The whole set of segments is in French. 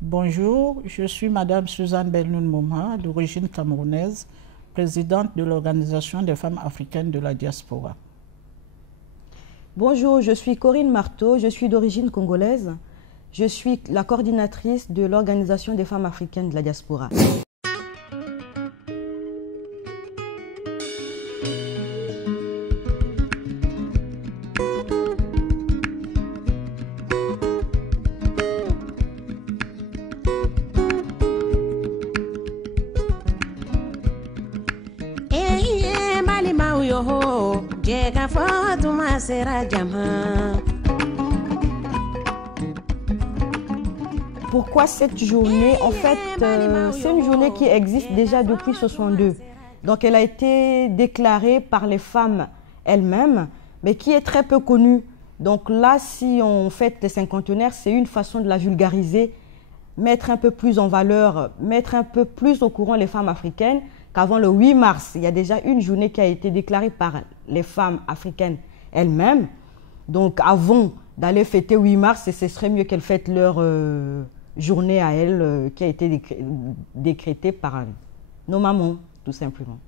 Bonjour, je suis Madame Suzanne Belnoun Mouma, d'origine camerounaise, présidente de l'Organisation des femmes africaines de la diaspora. Bonjour, je suis Corinne Marteau, je suis d'origine congolaise. Je suis la coordinatrice de l'Organisation des femmes africaines de la diaspora. Pourquoi cette journée? En fait, c'est une journée qui existe déjà depuis 62. Donc, elle a été déclarée par les femmes elles-mêmes, mais qui est très peu connue. Donc là, si on fête les cinquantenaires, c'est une façon de la vulgariser, mettre un peu plus en valeur, mettre un peu plus au courant les femmes africaines qu'avant le 8 mars. Il y a déjà une journée qui a été déclarée par les femmes africaines elles-mêmes. Donc avant d'aller fêter 8 mars, ce serait mieux qu'elles fêtent leur journée à elles qui a été décrétée par nos mamans, tout simplement.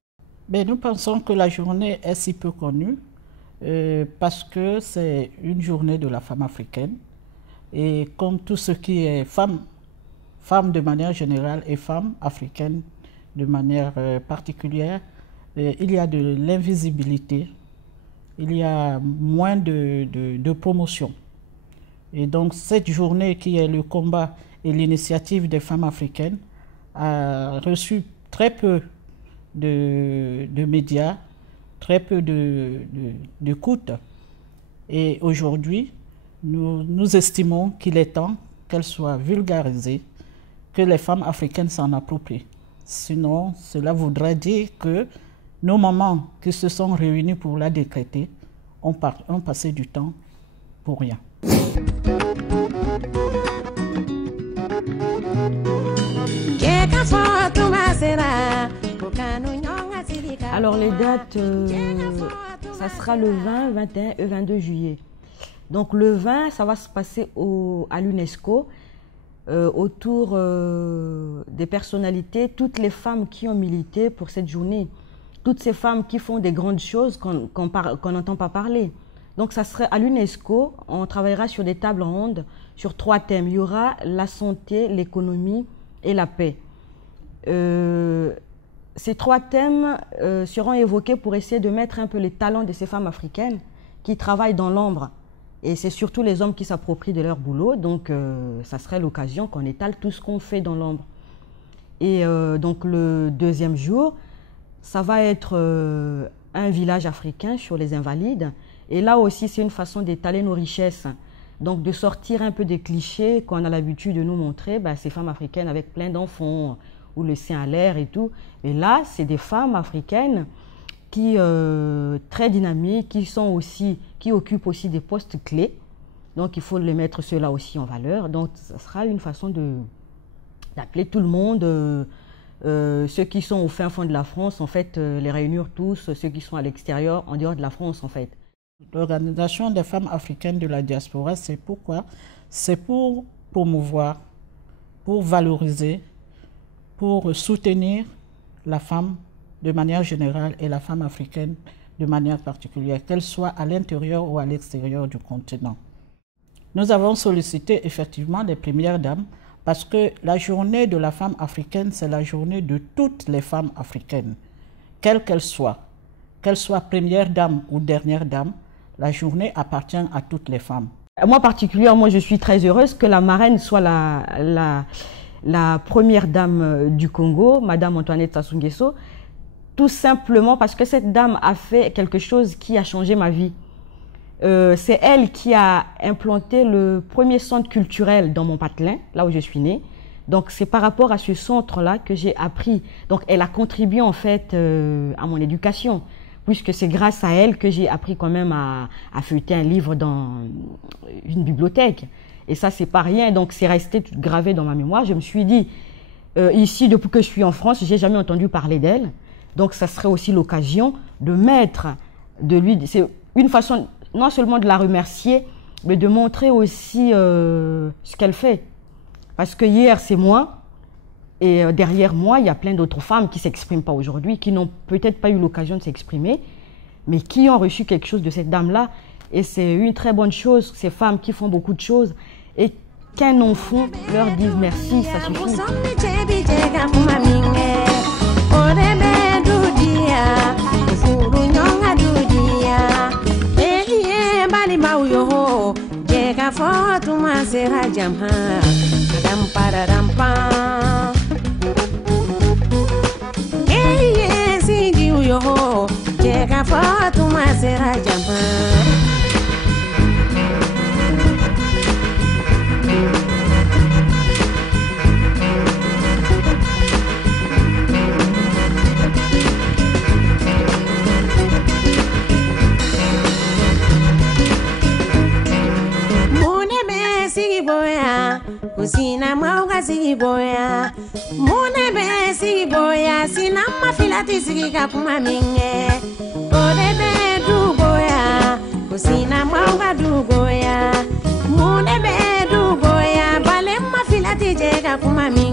Mais nous pensons que la journée est si peu connue parce que c'est une journée de la femme africaine. Et comme tout ce qui est femme de manière générale et femme africaine de manière particulière, il y a de l'invisibilité, il y a moins de promotion. Et donc cette journée qui est le combat et l'initiative des femmes africaines a reçu très peu de médias, très peu d'écoute. Et aujourd'hui, nous estimons qu'il est temps qu'elle soit vulgarisée, que les femmes africaines s'en approprient. Sinon, cela voudrait dire que nos mamans qui se sont réunies pour la décréter ont passé du temps pour rien. Alors les dates, ça sera le 20, 21 et 22 juillet. Donc le 20, ça va se passer à l'UNESCO, autour des personnalités, toutes les femmes qui ont milité pour cette journée, toutes ces femmes qui font des grandes choses qu'on n'entend pas parler. Donc ça serait à l'UNESCO, on travaillera sur des tables rondes sur 3 thèmes. Il y aura la santé, l'économie et la paix. Ces 3 thèmes seront évoqués pour essayer de mettre un peu les talents de ces femmes africaines qui travaillent dans l'ombre. Et c'est surtout les hommes qui s'approprient de leur boulot. Donc ça serait l'occasion qu'on étale tout ce qu'on fait dans l'ombre. Et donc le deuxième jour, ça va être un village africain sur les invalides. Et là aussi, c'est une façon d'étaler nos richesses. Donc de sortir un peu des clichés qu'on a l'habitude de nous montrer, ces femmes africaines avec plein d'enfants ou le sein à l'air et tout. Et là, c'est des femmes africaines qui très dynamiques, qui occupent aussi des postes clés. Donc il faut les mettre ceux-là aussi en valeur. Donc ça sera une façon d'appeler tout le monde, ceux qui sont au fin fond de la France, en fait, les réunir tous, ceux qui sont à l'extérieur, en dehors de la France, en fait. L'Organisation des femmes africaines de la diaspora, c'est pourquoi? C'est pour promouvoir, pour valoriser, pour soutenir la femme de manière générale et la femme africaine de manière particulière, qu'elle soit à l'intérieur ou à l'extérieur du continent. Nous avons sollicité effectivement les premières dames parce que la journée de la femme africaine, c'est la journée de toutes les femmes africaines, quelles qu'elles soient première dame ou dernière dame, la journée appartient à toutes les femmes. Moi particulièrement, je suis très heureuse que la marraine soit la première dame du Congo, Madame Antoinette Sassou Nguesso, tout simplement parce que cette dame a fait quelque chose qui a changé ma vie. C'est elle qui a implanté le premier centre culturel dans mon patelin, là où je suis née. Donc c'est par rapport à ce centre-là que j'ai appris. Donc elle a contribué en fait à mon éducation, puisque c'est grâce à elle que j'ai appris quand même à feuilleter un livre dans une bibliothèque. Et ça, c'est pas rien, donc c'est resté gravé dans ma mémoire. Je me suis dit, ici, depuis que je suis en France, j'ai jamais entendu parler d'elle. Donc ça serait aussi l'occasion de mettre de lui, c'est une façon non seulement de la remercier, mais de montrer aussi ce qu'elle fait. Parce que hier, c'est moi. Et derrière moi, il y a plein d'autres femmes qui ne s'expriment pas aujourd'hui, qui n'ont peut-être pas eu l'occasion de s'exprimer, mais qui ont reçu quelque chose de cette dame-là. Et c'est une très bonne chose, ces femmes qui font beaucoup de choses. Et qu'un enfant leur dise merci, ça suffit. Kusina mauga sigi boya, mune be sigi boya, sina mafilati sigi kapuma minge. Ode be du boya, kusina mauga du boya, mune be du boya, bale mafilati je kapuma minge.